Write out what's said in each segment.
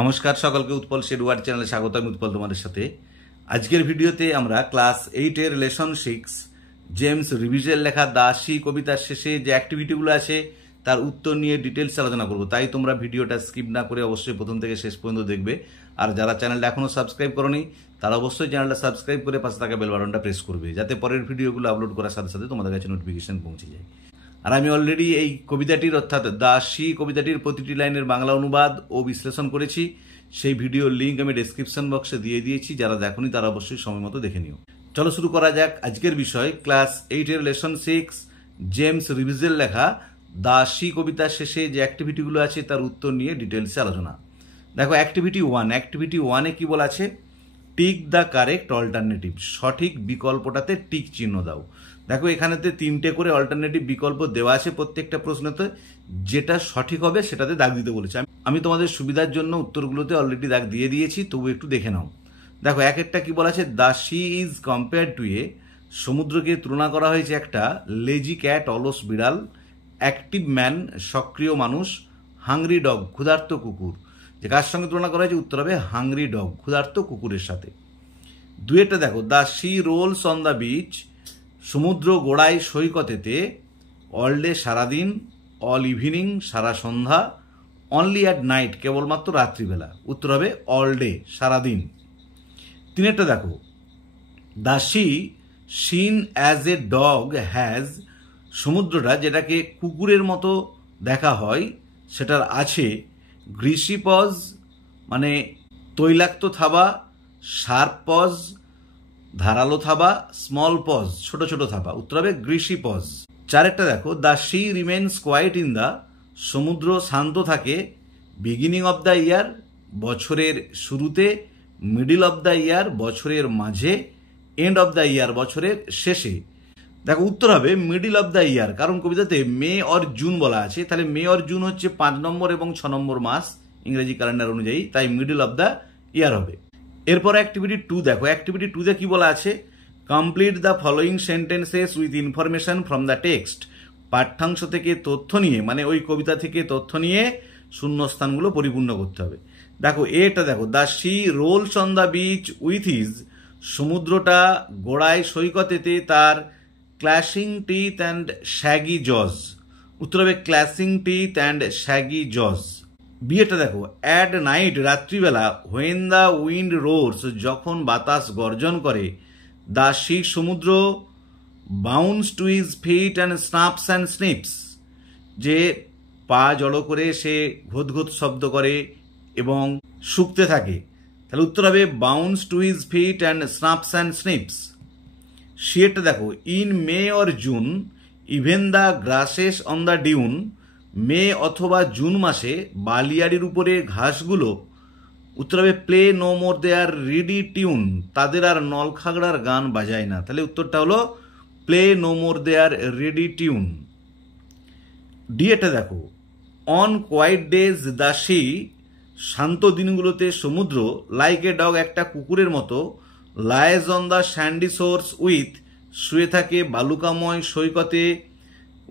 নমস্কার সকলকে, উৎপল শেডওয়ার্ড চ্যানেলে স্বাগত। আমি উৎপল তোমাদের সাথে। আজকের ভিডিওতে আমরা ক্লাস 8-এর লেসন 6 জেমস রিভিজের লেখা দাসী কবিতার শেষে যে অ্যাক্টিভিটিগুলো আছে তার উত্তর নিয়ে ডিটেলস আলোচনা করব। তাই তোমরা ভিডিওটা স্কিপ না করে অবশ্যই প্রথম থেকে শেষ পর্যন্ত দেখবে। আর যারা চ্যানেলটা এখনও সাবস্ক্রাইব করোনি তারা অবশ্যই চ্যানেলটা সাবস্ক্রাইব করে পাশে থাকা বেল বাটনটা প্রেস করবে, যাতে পরের ভিডিওগুলো আপলোড করার সাথে সাথে তোমাদের কাছে নোটিফিকেশন পৌঁছে যায়। আর আমি অলরেডি এই কবিতাটির অর্থাৎ দাসী কবিতাটির প্রতিটি লাইনের বাংলা অনুবাদ ও বিশ্লেষণ করেছি। সেই ভিডিওর লিঙ্ক আমি ডেসক্রিপশন বক্সে দিয়ে দিয়েছি, যারা দেখোনি তারা অবশ্যই সময় মতো দেখে নিও। চলো শুরু করা যাক আজকের বিষয়। ক্লাস 8-এর লেসন 6 জেমস রিভিজের লেখা দাসী কবিতার শেষে যে অ্যাক্টিভিটিগুলো আছে তার উত্তর নিয়ে ডিটেলসে আলোচনা। দেখো অ্যাক্টিভিটি 1, অ্যাক্টিভিটি 1-এ কি বলা আছে? টিক দ্য কারেক্ট অল্টারনেটিভ, সঠিক বিকল্পটাতে টিক চিহ্ন দাও। দেখো এখানেতে 3টে করে অল্টারনেটিভ বিকল্প দেওয়া আছে প্রত্যেকটা প্রশ্নতে, যেটা সঠিক হবে সেটাতে দাগ দিতে বলেছে। আমি তোমাদের সুবিধার জন্য উত্তরগুলোতে অলরেডি দাগ দিয়ে দিয়েছি, তবু একটু দেখে নাও। দেখো এক একটা কি বলা আছে? The sea is compare to a, সমুদ্রকে তুলনা করা হয়েছে একটা লেজি ক্যাট, অলস বিড়াল, অ্যাক্টিভ ম্যান, সক্রিয় মানুষ, হাংরি ডগ, ক্ষুধার্ত কুকুর। যে কার সঙ্গে তুলনা করা হয়েছে? উত্তর হবে হাংরি ডগ, ক্ষুধার্ত কুকুরের সাথে। দুয়েরটা দেখো, the sea rolls on the beach, সমুদ্র গোড়ায় সৈকতেতে, অল ডে সারাদিন, অল ইভিনিং সারা সন্ধ্যা, অনলি অ্যাট নাইট কেবলমাত্র রাত্রিবেলা। উত্তর হবে অল ডে সারাদিন। তিনেরটা দেখো, the sea seen as a dog has, সমুদ্রটা যেটাকে কুকুরের মতো দেখা হয় সেটার আছে গ্রিসি পজ মানে তৈলাক্ত থাবা, শার্প পজ ধারালো থাবা, স্মল পজ ছোট ছোট থাবা। উত্তর হবে গ্রিসি পজ। চারেরটা দেখো, the sea remains quiet in the, সমুদ্র শান্ত থাকে বিগিনিং অব দ্য ইয়ার, বছরের শুরুতে, মিডিল অব দ্য ইয়ার, বছরের মাঝে, এন্ড অব দ্য ইয়ার, বছরের শেষে। দেখো উত্তর হবে মিডিল অব দ্য ইয়ার, কারণ কবিতাতে মে অর জুন বলা আছে, তাহলে মে অর জুন হচ্ছে 5 নম্বর এবং 6 নম্বর মাস ইংরেজি ক্যালেন্ডার অনুযায়ী, তাই মিডিল অব দ্য ইয়ার হবে। এরপর অ্যাক্টিভিটি 2 দেখো, অ্যাক্টিভিটি 2-তে কি বলা আছে? Complete the following sentences with information from the text, পাঠ্যাংশ থেকে তথ্য নিয়ে মানে ওই কবিতা থেকে তথ্য নিয়ে শূন্যস্থানগুলো পরিপূর্ণ করতে হবে। দেখো এটা দেখো, the sea rolls on the beach with his, সমুদ্রটা গোড়ায় সৈকতেতে তার ক্ল্যাশিং টিথ অ্যান্ড শ্যাগি জজ। উত্তর হবে ক্ল্যাশিং টিথ অ্যান্ড শ্যাগি জজ। বিয়েটা দেখো, অ্যাট নাইট রাত্রিবেলা, হোয়েন দ্য উইন্ড রোর্স, যখন বাতাস গর্জন করে, দ্য সি সমুদ্র bounce to his feet and snaps and snips, যে পা জড়ো করে সে ঘোত শব্দ করে এবং শুকতে থাকে। তাহলে উত্তর হবে bounce to his feet and snaps and snips. শিয়েরটা দেখো, in May or June, even the grasses on the dune, মে অথবা জুন মাসে বালিয়াড়ির উপরে ঘাসগুলো। উত্তর হবে play no more their reedy tune, তাদের আর নলখাগড়ার গান বাজায় না। তাহলে উত্তরটা হলো play no more their reedy tune. ডিএটা দেখো, on quiet days the sea, শান্ত দিনগুলোতে সমুদ্র, লাইক এ ডগ একটা কুকুরের মতো, lies on the Sandy source with, শুয়ে থাকে বালুকাময় সৈকতে,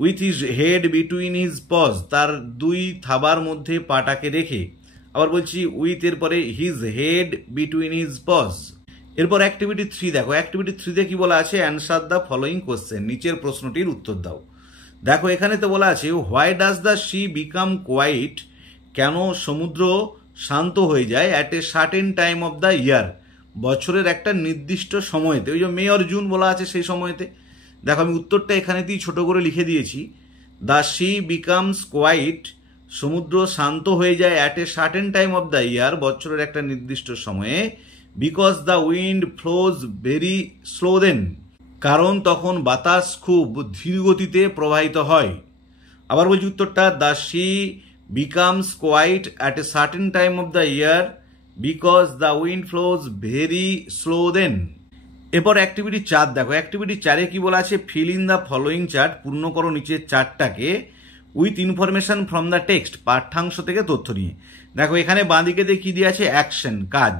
with his head between his pause, তার দুই থাবার মধ্যে পাটাকে রেখে। আবার বলছি উইথ এর পরে his head between his pause. এরপর অ্যাক্টিভিটি 3 দেখো, অ্যাক্টিভিটি 3-তে কি বলা আছে? অ্যান্সার দ্য ফলোয়িং কোশ্চেন, নিচের প্রশ্নটির উত্তর দাও। দেখো এখানে তো বলা আছে why does the sea become quiet, কেন সমুদ্র শান্ত হয়ে যায়, at a certain time of the year, বছরের একটা নির্দিষ্ট সময়তে। ওই যে মে অর জুন বলা আছে সেই সময়তে। দেখো আমি উত্তরটা এখানেতেই ছোট করে লিখে দিয়েছি। দ্য সি বিকামস কোয়াইট, সমুদ্র শান্ত হয়ে যায়, at a certain time of the year, বছরের একটা নির্দিষ্ট সময়ে, because the wind flows very slow then, কারণ তখন বাতাস খুব ধীর গতিতে প্রবাহিত হয়। আবার বলছি উত্তরটা, the sea becomes quiet at a certain time of the year because the wind flows very slow then. এরপর অ্যাক্টিভিটি 4 দেখো, অ্যাক্টিভিটি 4-এ কি বলা আছে? Fill in the following chart, পূর্ণ করো নিচের চার্টটাকে with information from the text, পাঠ্যাংশ থেকে তথ্য নিয়ে। দেখো এখানে বাঁ দিকে দেখিয়ে দিয়ে আছে অ্যাকশন, কাজ,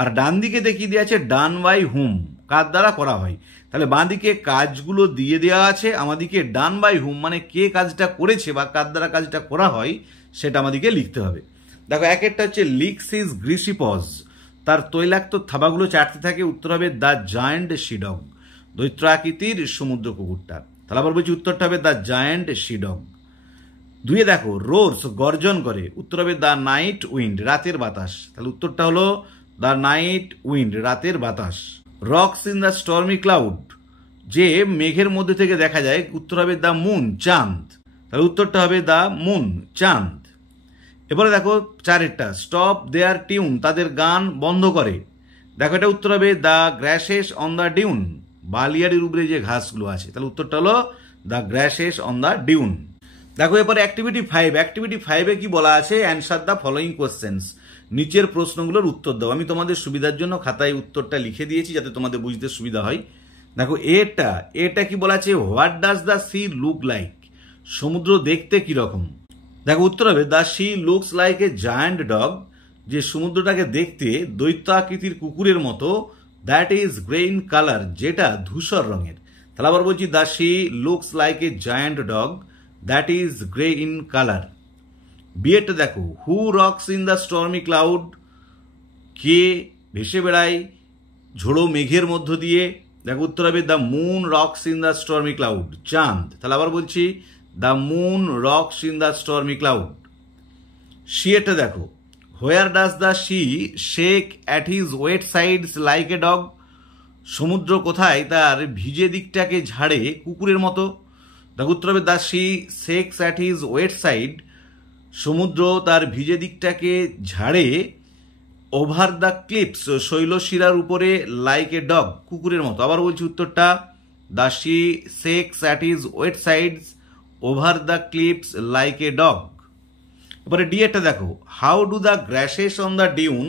আর ডান দিকে দেখিয়ে দিয়ে আছে ডান বাই হুম, কার দ্বারা করা হয়। তাহলে বাঁ দিকে কাজগুলো দিয়ে দেওয়া আছে, আমাদিকে ডান বাই হুম মানে কে কাজটা করেছে বা কার দ্বারা কাজটা করা হয় সেটা আমাদেরকে লিখতে হবে। দেখো একেরটা হচ্ছে লিক্স হিজ গ্রিসি পজ, তার তৈলাক্ত থাবাগুলো চাটতে থাকে। উত্তর হবে দ্য জায়ান্ট শিডগ, দৈত্য আকৃতির সমুদ্র কুকুরটা। তাহলে আবার বলছি উত্তরটা হবে দ্য জায়ান্ট শিডগ। দুইয়ে দেখো রোর্স গর্জন করে, উত্তর হবে দ্য নাইট উইন্ড, রাতের বাতাস। তাহলে উত্তরটা হলো দ্য নাইট উইন্ড, রাতের বাতাস। Rocks in the stormy cloud, যে মেঘের মধ্যে থেকে দেখা যায়, উত্তর হবে দ্য মুন, চাঁদ। তাহলে উত্তরটা হবে দ্য মুন, চাঁদ। এবারে দেখো চারেরটা স্টপ দেয়ার টিউন, তাদের গান বন্ধ করে। দেখো এটা উত্তর হবে the grasses on the dune, বালিয়াড়ির উপরে যে ঘাসগুলো আছে। তাহলে উত্তরটা হলো the grasses on the dune. দেখো এরপরে অ্যাক্টিভিটি 5। অ্যাক্টিভিটি 5-এ কি বলা আছে? অ্যান্সার দ্য ফলোইং কোশ্চেন্স, নিচের প্রশ্নগুলোর উত্তর দাও। আমি তোমাদের সুবিধার জন্য খাতায় উত্তরটা লিখে দিয়েছি যাতে তোমাদের বুঝতে সুবিধা হয়। দেখো এটা কি বলা আছে? What does the sea look like, সমুদ্র দেখতে কিরকম? দেখো উত্তর হবে the sea looks like a giant dog, যে সমুদ্রটাকে দেখতে দৈত্য আকৃতির কুকুরের মতো। That is grey in colour, যেটা ধূসর রঙের। তাহলে আবার বলছি the sea looks like a giant dog, that is grey in colour. বিয়েটা দেখো who rocks in the stormy cloud, কে ভেসে বেড়ায় ঝোড়ো মেঘের মধ্য দিয়ে? দেখো উত্তর হবে the moon rocks in the stormy cloud, চাঁদ। তাহলে আবার বলছি the moon rocks in the stormy cloud. শিয়েটা দেখো where does the sea shake at his wet sides like a dog, সমুদ্র কোথায় তার ভিজে দিকটাকে ঝাড়ে কুকুরের মতো? দেখো উত্তর হবে the sea shakes at his wet side, সমুদ্র তার ভিজে দিকটাকে ঝাড়ে ওভার দ্য ক্লিপস, শৈলশিরার উপরে লাইক এ ডগ, কুকুরের মতো। আবার বলছি উত্তরটা the sea shakes at his wet sides over the cliffs like a dog. এবারে ডিএটা দেখো how do the grasses on the dune,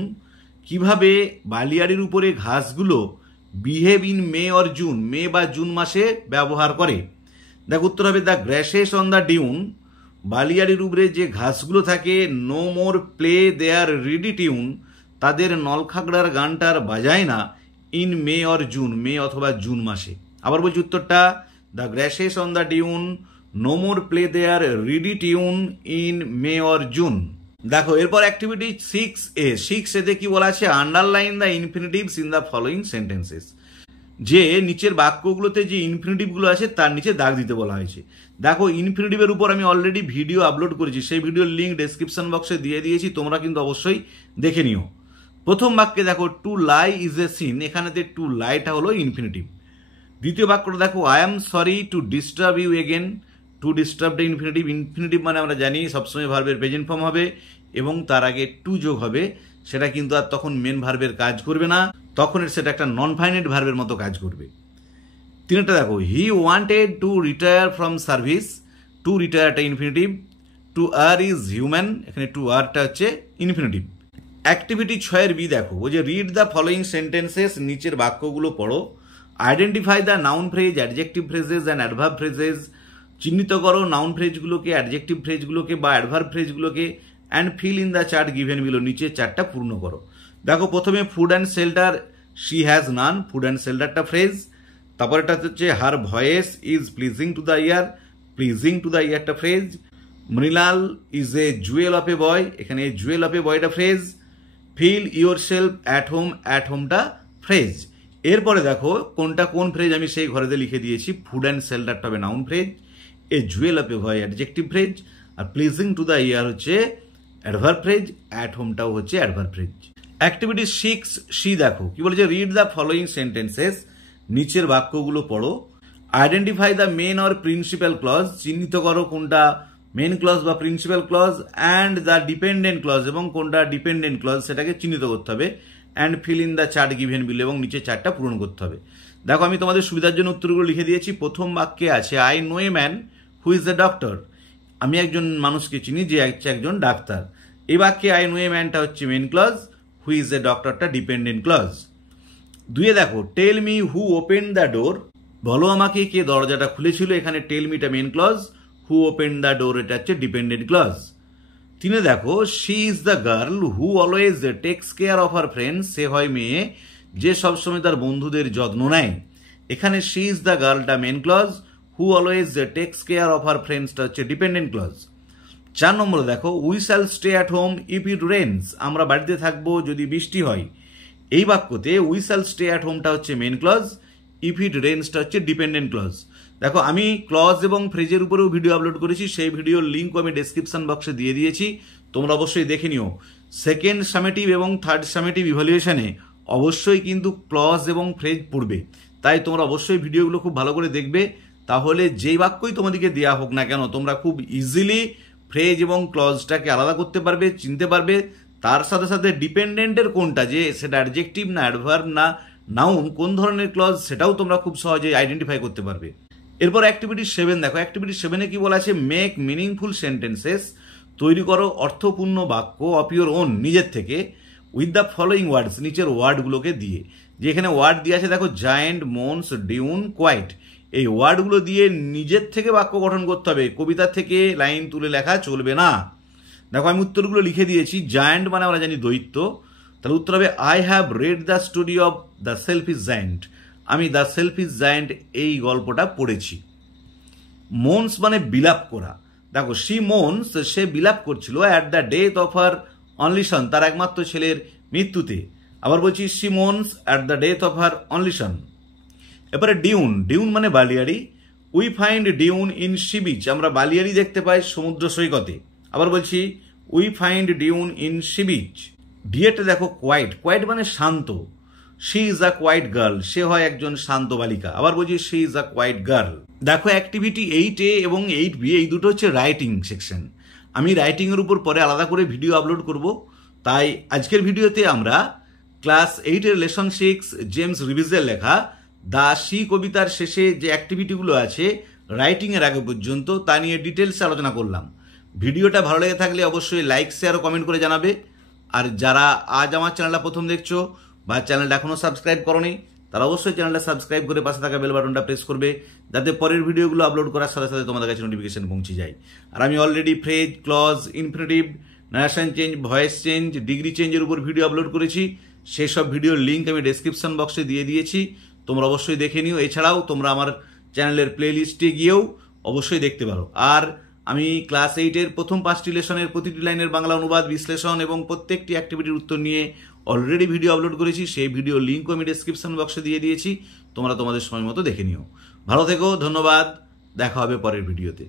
কিভাবে বালিয়াড়ির উপরে ঘাসগুলো behave in May or June, মে বা জুন মাসে ব্যবহার করে? দেখো উত্তর হবে the grasses on the dune, বালিয়াড়ির উপরে যে ঘাসগুলো থাকে, no more play their reedy tune, তাদের নলখাগড়ার গানটার বাজায় না, ইন মে অর জুন, মে অথবা জুন মাসে। আবার বলছি উত্তরটা the grasses on the dune, no more play their reedy tune in May or June. দেখো এরপর অ্যাক্টিভিটি 6A। 6A-তে কি বলা আছে? Underline the infinitives in the following sentences, যে নিচের বাক্যগুলোতে যে ইনফিনিটিভগুলো আছে তার নিচে দাগ দিতে বলা হয়েছে। দেখো ইনফিনিটিভের উপর আমি অলরেডি ভিডিও আপলোড করেছি, সেই ভিডিওর লিঙ্ক ডেসক্রিপশন বক্সে দিয়ে দিয়েছি, তোমরা কিন্তু অবশ্যই দেখে নিও। প্রথম বাক্যে দেখো to lie is a sin, এখানেতে টু লাইটা হলো ইনফিনিটিভ। দ্বিতীয় বাক্যটা দেখো I am sorry to disturb you again, to ডিস্টার্বটা ইনফিনিটিভ। ইনফিনিটিভ মানে আমরা জানি সবসময় ভার্বের প্রেজেন্ট ফর্ম হবে এবং তার আগে টু যোগ হবে, সেটা কিন্তু আর তখন মেন ভার্বের কাজ করবে না, তখন সেটা একটা নন ফাইনাইট ভার্বের মতো কাজ করবে। তিনটা দেখো he wanted to retire from service, to রিটায়ারটা infinitive. To err is human, এখানে টু আরটা হচ্ছে ইনফিনিটিভ। অ্যাক্টিভিটি 6-এর বি দেখো ও যে রিড দ্য ফলোইং সেন্টেন্সেস, নিচের বাক্যগুলো পড়ো। Identify the noun phrase, adjective phrases and adverb phrases, চিহ্নিত করো নাউন ফ্রেজগুলোকে, অ্যাডজেক্টিভ ফ্রেজগুলোকে বা অ্যাডভার্ব ফ্রেজগুলোকে, and fill in the chart given below, নিচে চারটা পূর্ণ করো। দেখো প্রথমে food and shelter, she has none, food and শেল্টারটা ফ্রেজ। তারপরেটা হচ্ছে her voice is pleasing to the ear, pleasing to the ইয়ারটা phrase. Mrinal is a jewel of a boy, এখানে jewel of A বয়টা phrase. Feel yourself at home, at হোমটা phrase. এরপরে দেখো কোনটা কোন ফ্রেজ আমি সেই ঘরেতে লিখে দিয়েছি। ফুড অ্যান্ড শেল্টারটা হবে noun phrase, a jewel of a boy adjective phrase, আর প্লিজিং টু দ্য ইয়ার হচ্ছে অ্যাডভার্ব ফ্রেজ, অ্যাট হোমটাও হচ্ছে অ্যাডভার্ব ফ্রেজ। অ্যাক্টিভিটি 6C দেখো কি বলেছে রিড দ্য ফলোইং সেন্টেন্সেস, নিচের বাক্যগুলো পড়ো। Identify the main or principal clause, চিহ্নিত করো কোনটা মেন ক্লজ বা principal clause, and the dependent clause এবং কোনটা ডিপেন্ডেন্ট ক্লজ সেটাকে চিহ্নিত করতে হবে। And fill in the chart given below, এবং নিচে চারটা পূরণ করতে হবে। দেখো আমি তোমাদের সুবিধার জন্য উত্তরগুলো লিখে দিয়েছি। প্রথম বাক্যে আছে I know a man who is a doctor, আমি একজন মানুষকে চিনি যে একজন ডাক্তার। এই বাক্যে আই নো এ ম্যানটা হচ্ছে main clause, who is a ডক্টরটা ডিপেন্ডেন্ট ক্লজ। দুইয়ে দেখো tell me who open the door, বলো আমাকে কে দরজাটা খুলেছিল, এখানে টেল মিটা main clause, who open the door এটা হচ্ছে ডিপেন্ডেন্ট ক্লজ। তিনে দেখো she is the girl who always takes care of her friends, সে হয় মেয়ে যে সবসময় তার বন্ধুদের যত্ন নেয়, এখানে শি ইজ দ্য গার্লটা main clause, who always takes care of হার ফ্রেন্ডসটা হচ্ছে ডিপেন্ডেন্ট ক্লজ। 4 নম্বরে দেখো we shall stay at home if it Reigns, আমরা বাড়িতে থাকবো যদি বৃষ্টি হয়। এই বাক্যতে উই শ্যাল স্টে অ্যাট হোমটা হচ্ছে মেন ক্লজ, ইফ ইট রেন্সটা হচ্ছে ডিপেন্ডেন্ট ক্লজ। দেখো আমি ক্লজ এবং ফ্রেজের উপরেও ভিডিও আপলোড করেছি, সেই ভিডিওর লিঙ্ক আমি ডেসক্রিপশন বক্সে দিয়ে দিয়েছি, তোমরা অবশ্যই দেখে নিও। সেকেন্ড সামেটিভ এবং থার্ড সামেটিভ ইভ্যালুয়েশনে অবশ্যই কিন্তু ক্লজ এবং ফ্রেজ পড়বে, তাই তোমরা অবশ্যই ভিডিওগুলো খুব ভালো করে দেখবে, তাহলে যেই বাক্যই তোমাদেরকে দেওয়া হোক না কেন তোমরা খুব ইজিলি ফ্রেজ এবং ক্লজটাকে আলাদা করতে পারবে, চিনতে পারবে। তার সাথে সাথে ডিপেন্ডেন্টের কোনটা, যে সেটা অ্যাডজেক্টিভ না অ্যাডভার্ব না নাউন, কোন ধরনের ক্লজ সেটাও তোমরা খুব সহজেই আইডেন্টিফাই করতে পারবে। এরপর অ্যাক্টিভিটি 7 দেখো, অ্যাক্টিভিটি 7-এ কি বলা আছে, মেক মিনিংফুল সেন্টেন্সেস, তৈরি করো অর্থপূর্ণ বাক্য অফ ইউর ওন, নিজের থেকে, উইথ দ্য ফলোয়িং ওয়ার্ডস, নিচের ওয়ার্ডগুলোকে দিয়ে। যেখানে ওয়ার্ড দিয়ে আছে দেখো জায়ান্ট, মোনস, ডিউন, কোয়াইট, এই ওয়ার্ডগুলো দিয়ে নিজের থেকে বাক্য গঠন করতে হবে, কবিতা থেকে লাইন তুলে লেখা চলবে না। দেখো আমি উত্তরগুলো লিখে দিয়েছি। জায়ান্ট মানে আমরা জানি দৈত্য, তাহলে উত্তর হবে I have read the story of the selfish giant, আমি দ্য সেলফিশ জায়ান্ট এই গল্পটা পড়েছি। মোনস মানে বিলাপ করা, দেখো শি মোনস, সে বিলাপ করছিল at the death of her only son, তার একমাত্র ছেলের মৃত্যুতে। আবার বলছি she moans at the death of her only son. এবারে ডিউন, ডিউন মানে বালিয়াড়ি, we find dune in sea beach, আমরা বালিয়াড়ি দেখতে পাই সমুদ্র সৈকতে। আবার বলছি we find dune in sea beach. ডিএতে দেখো কোয়াইট, কোয়াইট মানে শান্ত, she is a quiet girl, সে হয় একজন শান্ত বালিকা। আবার বলছি she is a quiet girl. দেখো অ্যাক্টিভিটি 8A এবং 8B এই দুটো হচ্ছে রাইটিং সেকশন, আমি রাইটিংয়ের উপর পরে আলাদা করে ভিডিও আপলোড করব, তাই আজকের ভিডিওতে আমরা ক্লাস 8-এর লেসন 6 জেমস রিভিজের লেখা দ্য সি কবিতার শেষে যে অ্যাক্টিভিটিগুলো আছে রাইটিংয়ের আগে পর্যন্ত তা নিয়ে ডিটেলসে আলোচনা করলাম। ভিডিওটা ভালো লেগে থাকলে অবশ্যই লাইক, শেয়ার ও কমেন্ট করে জানাবে। আর যারা আজ আমার চ্যানেলটা প্রথম দেখছো বা চ্যানেলটা এখনও সাবস্ক্রাইব করোনি, তারা অবশ্যই চ্যানেলটা সাবস্ক্রাইব করে পাশে থাকা বেল বাটনটা প্রেস করবে, যাতে পরের ভিডিওগুলো আপলোড করার সাথে সাথে তোমাদের কাছে নোটিফিকেশন পৌঁছে যায়। আর আমি already phrase, clause, infinitive, narration change, voice change, degree চেঞ্জের উপর ভিডিও আপলোড করেছি, সেই সব ভিডিওর লিঙ্ক আমি ডেসক্রিপশন বক্সে দিয়ে দিয়েছি, তোমরা অবশ্যই দেখে নিও। এছাড়াও তোমরা আমার চ্যানেলের প্লে লিস্টে গিয়েও অবশ্যই দেখতে পারো। আর আমি ক্লাস 8-এর প্রথম 5টি লেসনের প্রতিটি লাইনের বাংলা অনুবাদ, বিশ্লেষণ এবং প্রত্যেকটি অ্যাক্টিভিটির উত্তর নিয়ে অলরেডি ভিডিও আপলোড করেছি, সেই ভিডিও লিঙ্কও আমি ডেসক্রিপশন বক্সে দিয়ে দিয়েছি, তোমরা তোমাদের সময় মতো দেখে নিও। ভালো থেকো, ধন্যবাদ, দেখা হবে পরের ভিডিওতে।